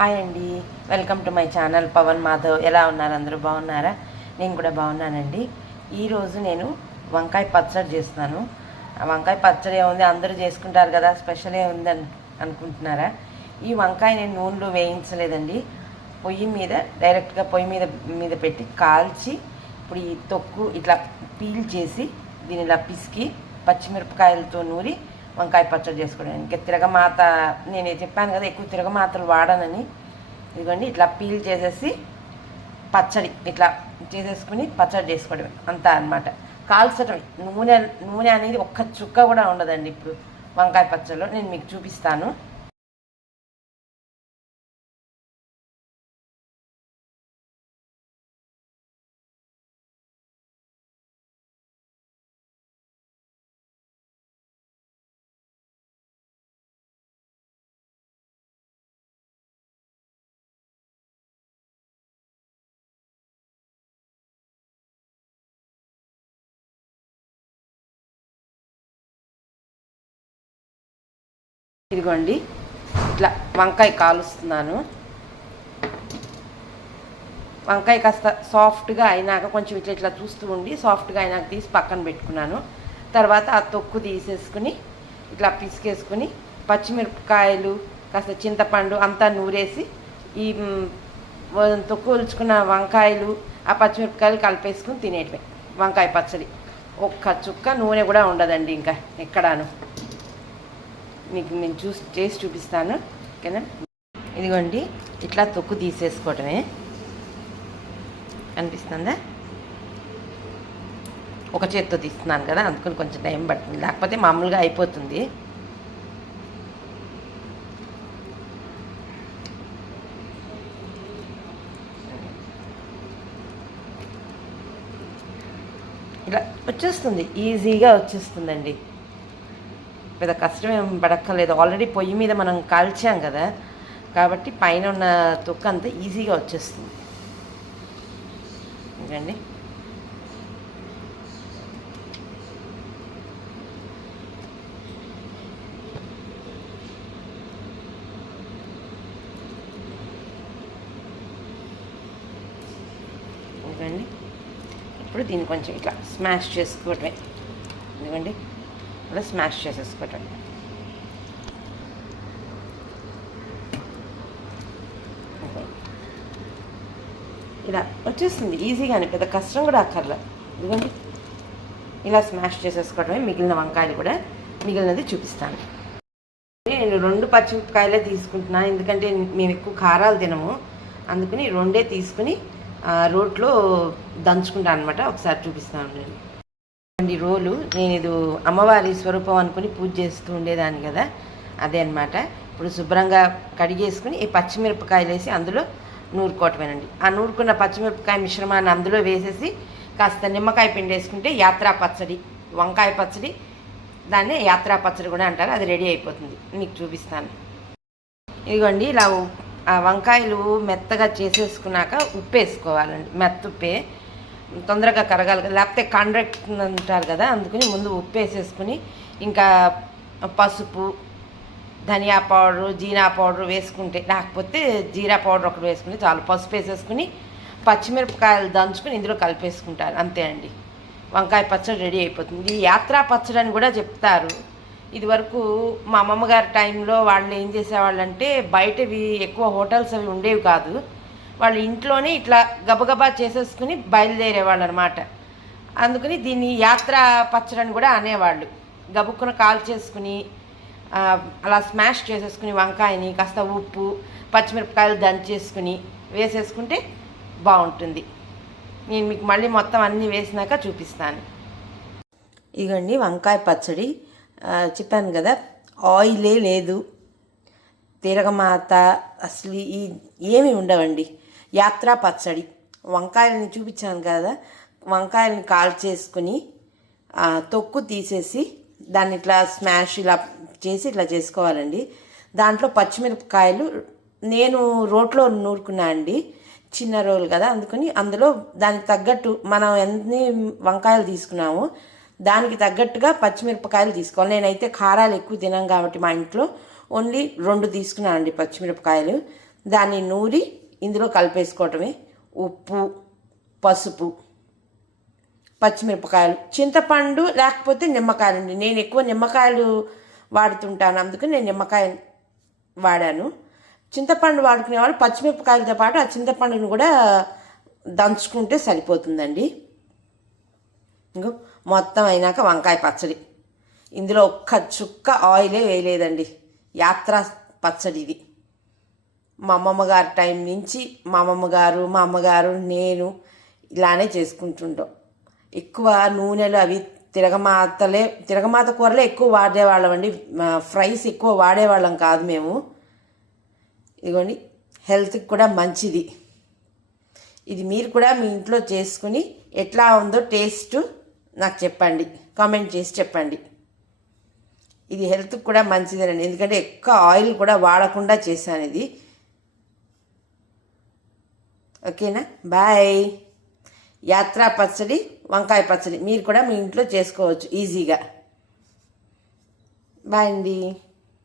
Hi అండి, welcome to my channel Pavan Madhav. ఎలా ఉన్నారు? అందరూ బాగున్నారా? నేను కూడా బాగున్నానండి. ఈరోజు నేను వంకాయ పచ్చడి చేస్తున్నాను. వంకాయ పచ్చడి ఏముంది, అందరూ చేసుకుంటారు కదా, స్పెషల్ ఏముంది అనుకుంటున్నారా? ఈ వంకాయ నేను నూనెలో వేయించలేదండి. పొయ్యి మీద డైరెక్ట్గా పొయ్యి మీద పెట్టి కాల్చి, ఇప్పుడు ఈ తొక్కు ఇట్లా పీల్ చేసి దీని ఇలా పిసికి పచ్చిమిరపకాయలతో నూరి వంకాయ పచ్చడి చేసుకోవడం. ఇంకా తిరగమాత నేను చెప్పాను కదా, ఎక్కువ తిరగమాతలు వాడనని. ఇదిగోండి, ఇట్లా పీల్ చేసేసి పచ్చడి ఇట్లా చేసేసుకుని పచ్చడి చేసుకోవడమే అంతా అనమాట. కాల్చడం, నూనె అనేది ఒక్క చుక్క కూడా ఉండదండి. ఇప్పుడు వంకాయ పచ్చడిలో నేను మీకు చూపిస్తాను. ఇదిగోండి, ఇట్లా వంకాయ కాలుస్తున్నాను. వంకాయ కాస్త సాఫ్ట్గా అయినాక కొంచెం ఇట్లా చూస్తూ ఉండి సాఫ్ట్గా అయినాక తీసి పక్కన పెట్టుకున్నాను. తర్వాత ఆ తొక్కు తీసేసుకుని ఇట్లా పిసికేసుకుని పచ్చిమిరపకాయలు కాస్త చింతపండు అంతా నూరేసి ఈ తొక్కు ఒలుచుకున్న వంకాయలు ఆ పచ్చిమిరపకాయలు కలిపేసుకుని తినేటివే వంకాయ పచ్చడి. ఒక్క చుక్క నూనె కూడా ఉండదండి ఇంకా ఎక్కడాను. మీకు నేను చేసి చూపిస్తాను, ఓకేనా? ఇదిగోండి, ఇట్లా తొక్కు తీసేసుకోవటమే. అనిపిస్తుందా? ఒక చేత్తో తీస్తున్నాను కదా, అందుకని కొంచెం టైం పడుతుంది, లేకపోతే మామూలుగా అయిపోతుంది. ఇలా వచ్చేస్తుంది, ఈజీగా వచ్చేస్తుందండి. పెద్ద కష్టం ఏం పడక్కర్లేదు. ఆల్రెడీ పొయ్యి మీద మనం కాల్చాం కదా, కాబట్టి పైన ఉన్న తొక్క అంతా ఈజీగా వచ్చేస్తుంది. చూడండి, చూడండి. ఇప్పుడు దీన్ని కొంచెం ఇట్లా స్మాష్ చేసుకోవటమే. ఎందుకండి ఇలా స్మాష్ చేసేసుకోవటం. ఇలా వచ్చేస్తుంది ఈజీగానే, పెద్ద కష్టం కూడా అక్కర్లే. ఎందుకండి ఇలా స్మాష్ చేసేసుకోవటమే. మిగిలిన వంకాయలు కూడా మిగిలినది చూపిస్తాను. నేను 2 పచ్చిమిరపకాయలే తీసుకుంటున్నాను, ఎందుకంటే మేము ఎక్కువ కారాలు తినము. అందుకని 2 తీసుకుని రోట్లో దంచుకుంటాను అనమాట. ఒకసారి చూపిస్తాను నేను. రోలు నేను ఇది అమ్మవారి స్వరూపం అనుకుని పూజ చేస్తూ ఉండేదాన్ని కదా, అదే అనమాట. ఇప్పుడు శుభ్రంగా కడిగేసుకుని ఈ పచ్చిమిరపకాయలు వేసి అందులో నూరుకోవటమేనండి. ఆ నూరుకున్న పచ్చిమిరపకాయ మిశ్రమాన్ని అందులో వేసేసి కాస్త నిమ్మకాయ పిండి వేసుకుంటే యాత్రా పచ్చడి, వంకాయ పచ్చడి, దాన్ని యాత్రా పచ్చడి కూడా అంటారు. అది రెడీ అయిపోతుంది. మీకు చూపిస్తాను. ఇదిగోండి, ఇలా ఆ వంకాయలు మెత్తగా చేసేసుకున్నాక ఉప్పు వేసుకోవాలండి. మెత్త ఉప్పే, తొందరగా కరగాలి, లేకపోతే కండ్రెక్ట్ అంటారు కదా, అందుకని ముందు ఉప్పు వేసేసుకుని ఇంకా పసుపు, ధనియా పౌడరు, జీరా పౌడరు వేసుకుంటే, లేకపోతే జీరా పౌడర్ ఒకటి వేసుకుని చాలు. పసుపు వేసేసుకుని పచ్చిమిరపకాయలు దంచుకుని ఇందులో కలిపేసుకుంటారు, అంతే అండి. వంకాయ పచ్చడి రెడీ అయిపోతుంది. ఈ యాత్రా పచ్చడి అని కూడా చెప్తారు. ఇదివరకు మా అమ్మమ్మ గారి టైంలో వాళ్ళు ఏం చేసేవాళ్ళంటే, బయటవి ఎక్కువ హోటల్స్ అవి ఉండేవి కాదు. వాళ్ళు ఇంట్లోనే ఇట్లా గబగబా చేసేసుకుని బయలుదేరేవాళ్ళు అనమాట. అందుకని దీన్ని యాత్రా పచ్చడని కూడా అనేవాళ్ళు. గబుక్కున కాల్ చేసుకుని అలా స్మాష్ చేసేసుకుని వంకాయని కాస్త ఉప్పు పచ్చిమిరపకాయలు దంచేసుకుని వేసేసుకుంటే బాగుంటుంది. నేను మీకు మళ్ళీ మొత్తం అన్నీ వేసినాక చూపిస్తాను. ఇదిగోండి వంకాయ పచ్చడి. చెప్పాను కదా, ఆయిలే లేదు, తిరగమాత అసలు ఏమీ ఉండవండి. యాత్రా పచ్చడి. వంకాయలని చూపించాను కదా, వంకాయలని కాల్చేసుకుని తొక్కు తీసేసి దాన్ని ఇట్లా స్మాష్ ఇలా చేసి ఇట్లా చేసుకోవాలండి. దాంట్లో పచ్చిమిరపకాయలు నేను రోట్లో నూరుకున్నా అండి, చిన్న రోలు కదా, అందుకని అందులో దానికి తగ్గట్టు మనం ఎన్ని వంకాయలు తీసుకున్నామో దానికి తగ్గట్టుగా పచ్చిమిరపకాయలు తీసుకోవాలి. నేనైతే కారాలు ఎక్కువ తినాం కాబట్టి మా ఇంట్లో ఓన్లీ 2 తీసుకున్నాను అండి పచ్చిమిరపకాయలు. దాన్ని నూరి ఇందులో కలిపేసుకోవటమే. ఉప్పు, పసుపు, పచ్చిమిరపకాయలు, చింతపండు లేకపోతే నిమ్మకాయలండి. నేను ఎక్కువ నిమ్మకాయలు వాడుతుంటాను, అందుకని నేను నిమ్మకాయ వాడాను. చింతపండు వాడుకునే వాళ్ళు పచ్చిమిరపకాయలతో పాటు ఆ చింతపండును కూడా దంచుకుంటే సరిపోతుందండి. ఇంకో మొత్తం అయినాక వంకాయ పచ్చడి. ఇందులో ఒక్క చుక్క ఆయిలే వేయలేదండి. యాత్రా పచ్చడి ఇది. మా అమ్మమ్మ గారి టైం నుంచి మా అమ్మగారు నేను ఇలానే చేసుకుంటుంటాం. ఎక్కువ నూనెలు అవి తిరగమాత కూరలే ఎక్కువ వాడేవాళ్ళం అండి. ఫ్రైస్ ఎక్కువ వాడేవాళ్ళం కాదు మేము. ఇదిగోండి, హెల్త్కి కూడా మంచిది. ఇది మీరు కూడా మీ ఇంట్లో చేసుకుని ఎట్లా ఉందో టేస్ట్ నాకు చెప్పండి, కామెంట్ చేసి చెప్పండి. ఇది హెల్త్కి కూడా మంచిదేనండి, ఎందుకంటే ఎక్కువ ఆయిల్ కూడా వాడకుండా చేశాను ఇది. ఓకేనా, బాయ్. యాత్రా పచ్చడి, వంకాయ పచ్చడి మీరు కూడా మీ ఇంట్లో చేసుకోవచ్చు ఈజీగా. బాయ్ అండి.